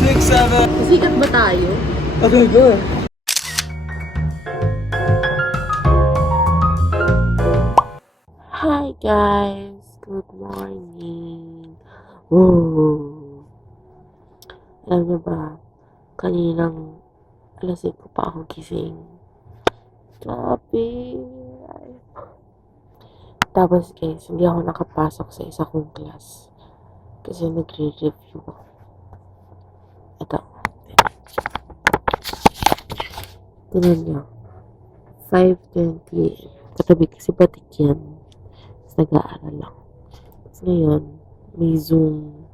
Sikat ba tayo? Okay, go. Hi guys! Good morning! Woo! Alam niyo ba, kaninang alas 5 pa ako gising. Grabe! Tapos guys, hindi ako nakapasok sa isa kong class. Kasi nagre-review ako. Ito. Tinan niyo. 5:20. Katabi kasi batik yan. Tapos nag-aaral lang. Tapos ngayon, may Zoom.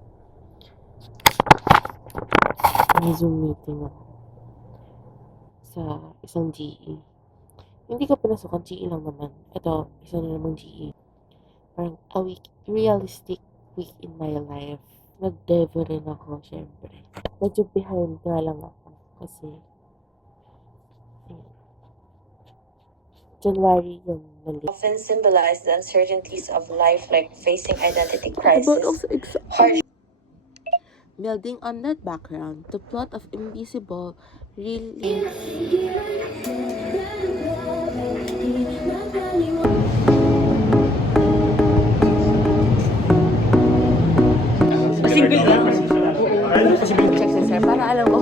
May Zoom meeting ako. Sa isang GE. Hindi ka pinasukan, GE lang naman. Ito, isa na namang GE. Parang a week, realistic week in my life. Nag-devo rin ako, syempre. Medyo behind nga lang ako. Kasi, January yun. Often symbolize the uncertainties of life, like facing identity crisis. Building on that background, the plot of Invisible really Single lang. check sa sir para alam ko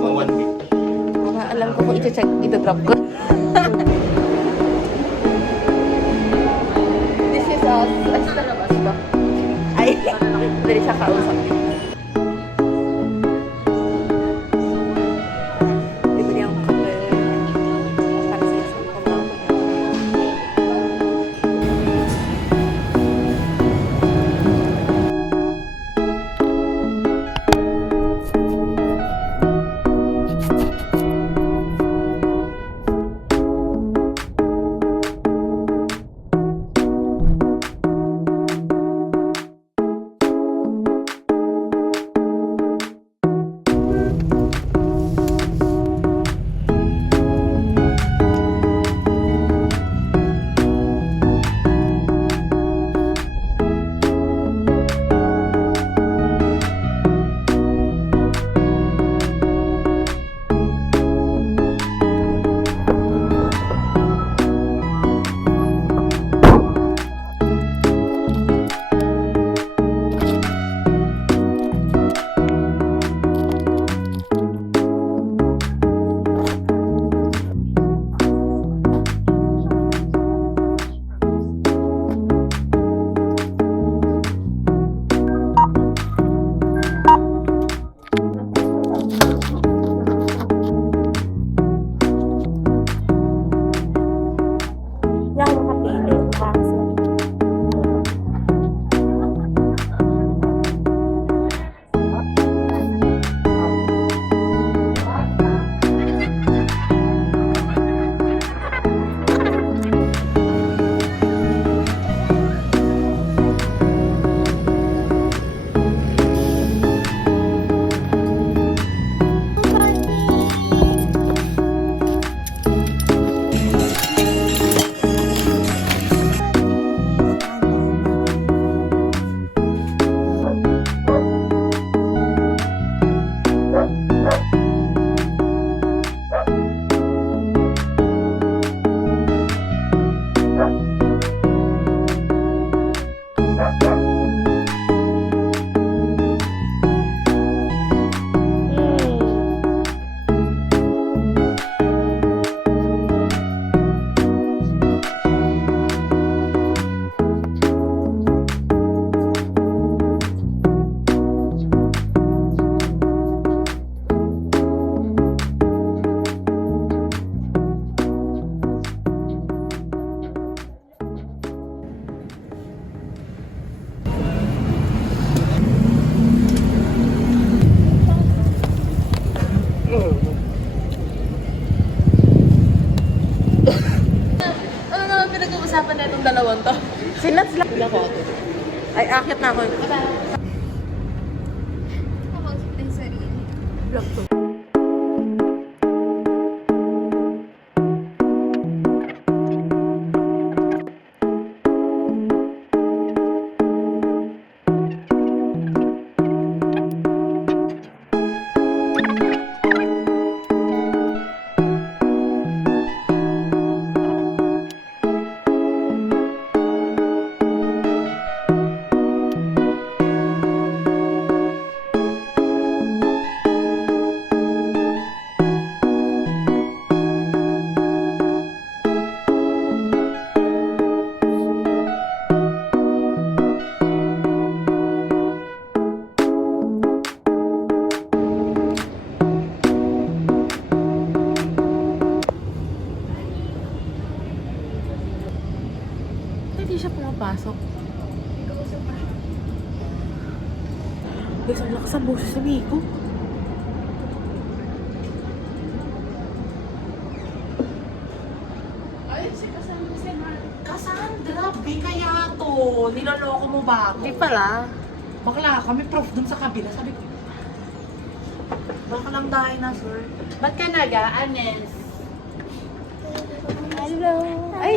kung i-check, ito-drop ko. This is us. Ano sa labas ba? Ay, dali siya kausap. Bibili ang kape. Para sa isang pamangkin. Ano naman pinag-uusapan na itong dalawang to? Sinats lang. Ay, akit na ako. Vlog to. boses sa Miko. Ay, si Cassandra, B kaya to. Niloloko mo ba ako? Di pala. Bakla kami prof dun sa kabila. Sabi ko, baka lang dinosaur. Ba't ka nag-aanes? Hello. Ay.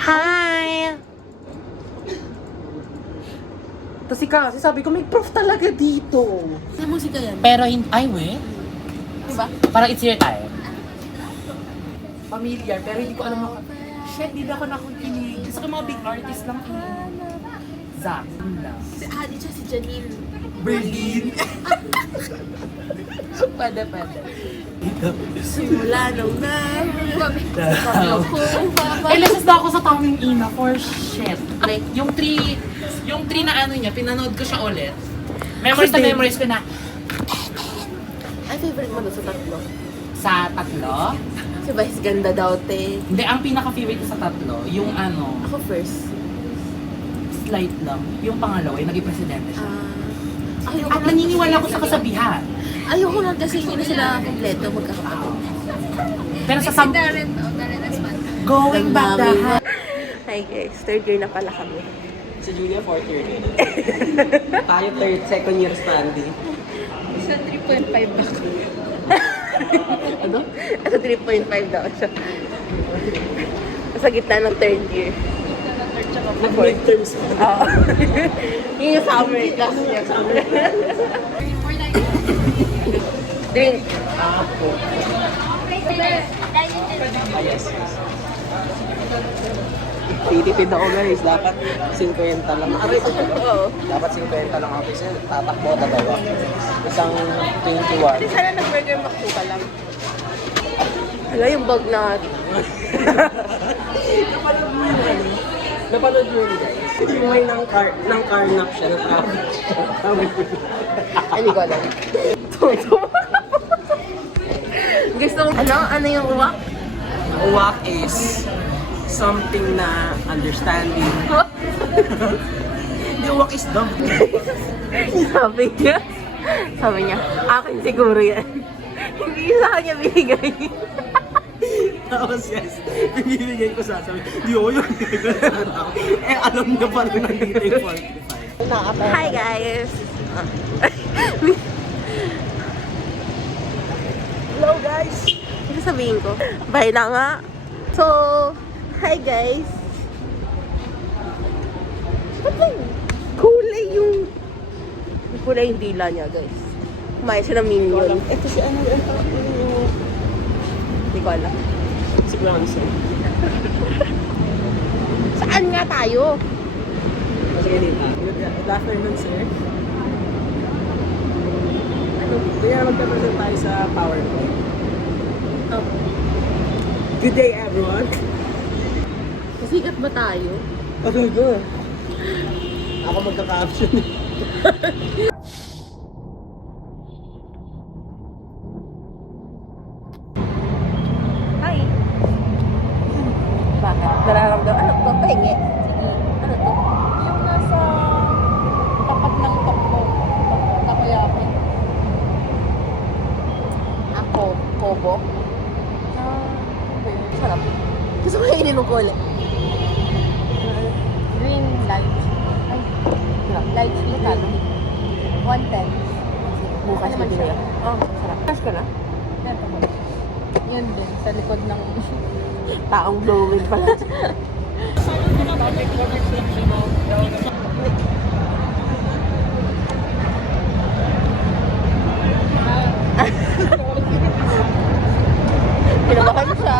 Hi. Tapos kasi sabi ko, may prof talaga dito. Sa musika yan. Pero, ay we? Diba? Parang it's your time. Familiar, pero hindi ko alam ako. Shit, hindi na ako nakikinig. Gusto ko mga big artist lang Zack lang. Si Adi siya, si Janine. Berlin. Pwede. Simula nung Eh, lasas na ako sa tawing ina for shit. Like, yung three na ano niya, pinanood ko siya ulit. Memories na memories ko na. Ay, favorite mo doon sa tatlo? Sa tatlo? Si Vice ganda daw, te. Hindi, ang pinaka-favorite ko sa tatlo, yung ano, Ako first. slight lang. Yung pangalawa, yung naging presidente siya. Ayoko At naniniwala ko sa kasabihan. Ayoko lang kasi hindi na sila kompleto magkakapatid. Pero sa going back the Hi guys, third year na pala kami. Si Julia, 4th year din. Tayo second year standing. Isa 3.5 ako. Ano? Ito 3.5 daw siya. Sa gitna ng third year. Nag-midterms. Oo. Yun yung summer class niya. Drink. Ah, yes. Titipid ako guys, dapat 50 lang. Oo. Dapat 50 lang ako kasi tatakbo dalawa. Isang 21. Kasi sana nag-burger McDo ka lang. Wala yung bag na. Napanood mo yun guys. Yung may ng carnap siya, ng traffic siya. Ay, hindi ko alam. Gusto mo, ano yung uwak? Uwak is something na understanding. Hindi, uwak is dumb. Sabi niya, akin siguro yan. Hindi sa kanya binigay. Tapos yes, pinibigay ko sa sabi, di ako yun. Eh, alam niya pa rin nandito yung 45. Hi guys! Hello guys! Ano sabihin ko? Bye na nga. So, hi guys! Ba't may kulay yung dila niya guys? Kumain siya ng minion. Ito si ano, Hindi ko alam. si Bronson. Saan nga tayo? Sige, good afternoon sir. Ano, kaya magpapresent tayo sa PowerPoint. Oh. Good day everyone! Masikat ba tayo? Talaga. Ako magka-caption. Hi! Bakit? Nararamdaman? Ano to? Pahingi? Ano to? Yung nasa tapat ng tokbo. Takoyaki. Ako, Kobo. Sarap. Gusto ko kainin ng kole. Green light. Ay, light Italo. 110. Bukas Ano naman na siya? din. Oh, sarap. Cash ka na? Ganito mo. Yun din, sa likod ng... Taong blowing pala. Pinabahan siya.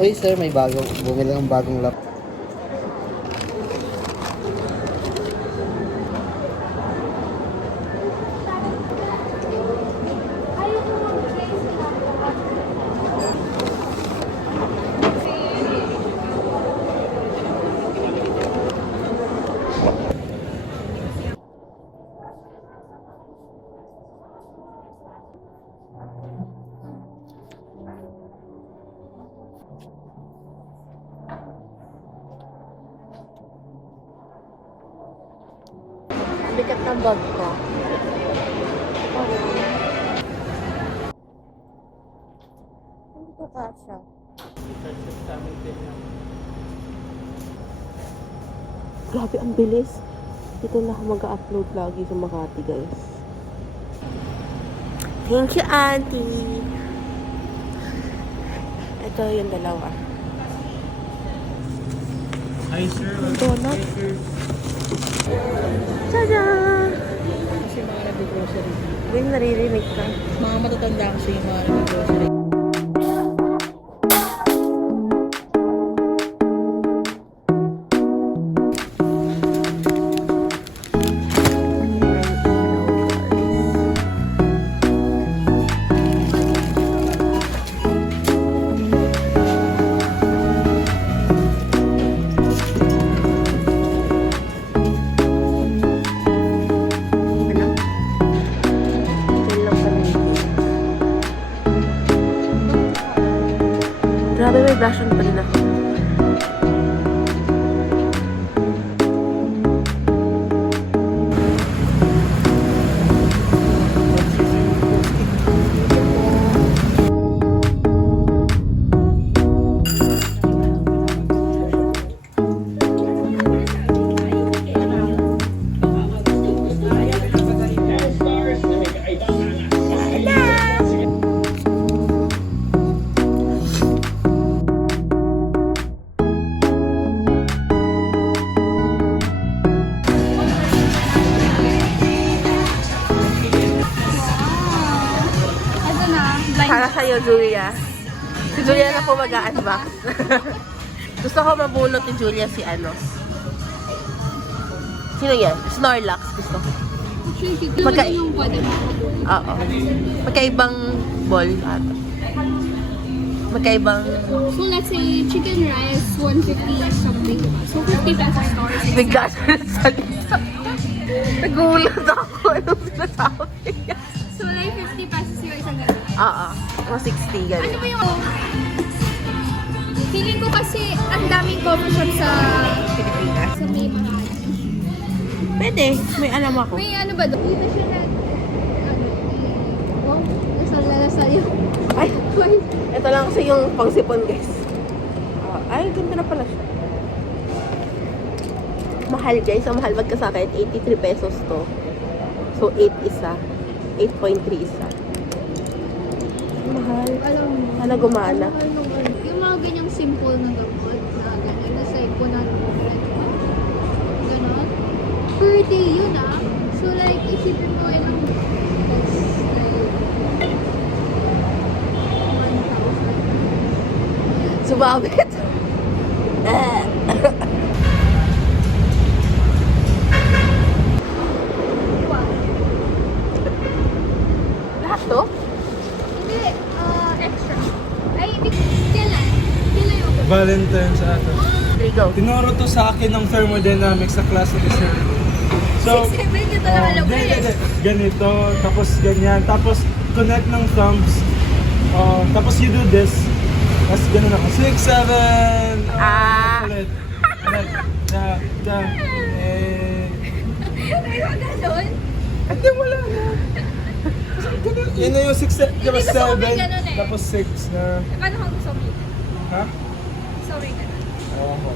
Uy sir, may bagong, bumili ng bagong lap. Bigat ng bag ko. Hindi ko kasha. Grabe, ang bilis. Dito na ako mag-upload lagi sa Makati, guys. Thank you, Auntie. Ito yung dalawa. Hi sir. Donut. Tada! Kasi mga nag-grocery. Win, naririnig ka. Mga matatanda kasi yung mga nag-grocery. Grabe, may blush on pa rin ako. Para sa'yo, Julia. Si Julia na po mag-a-unbox. Gusto ko mabulot ni Julia si ano. Sino yan? Snorlax. Gusto ko. Magka- Oo. Magkaibang ball ata. Magkaibang... So let's say chicken rice 150 something. So 50 pesos stores. Bigla siya nagsalita. Nagulat ako. Anong sinasabi niya? So like 50 pesos yung isang ganun. Oo. Mga 60 ganun. Ano ba yung... Feeling ko kasi ang daming coffee shop sa Pilipinas. sa may mga... Pwede. May alam ako. May ano ba doon? Dito siya na... Wow, lasal yung... Ay! Ito lang kasi yung pangsipon, guys. Ay, ganda na pala siya. Mahal, guys. Ang mahal magkasakit. 83 pesos to. So, 8 isa. 8.3 isa. Mahal. Alam mo. Sana gumana. Yung mga ganyang simple na gamot na gano'n. Nasa like 100. Gano'n. Per day yun ah. So like, isipin mo ilang that's like 1,000. Sumabit. Lahat to? Hindi, extra. Ay, hindi. Kailan? Kailan yung Valentine's ata. There you go. Tinuro to sa akin ng thermodynamics sa class ni sir. So, 6-7 yun talaga alam ko eh. ganito, tapos ganyan, tapos connect ng thumbs, tapos you do this, tapos ganun ako, 6, 7, ulit, Ay, wag ganun. hindi wala na. Ganun, yun na yung 6, tapos gusto ko may 7, ganun eh. tapos 6 na, Paano kung gusto mo? ha? Sorry ganun. Oo.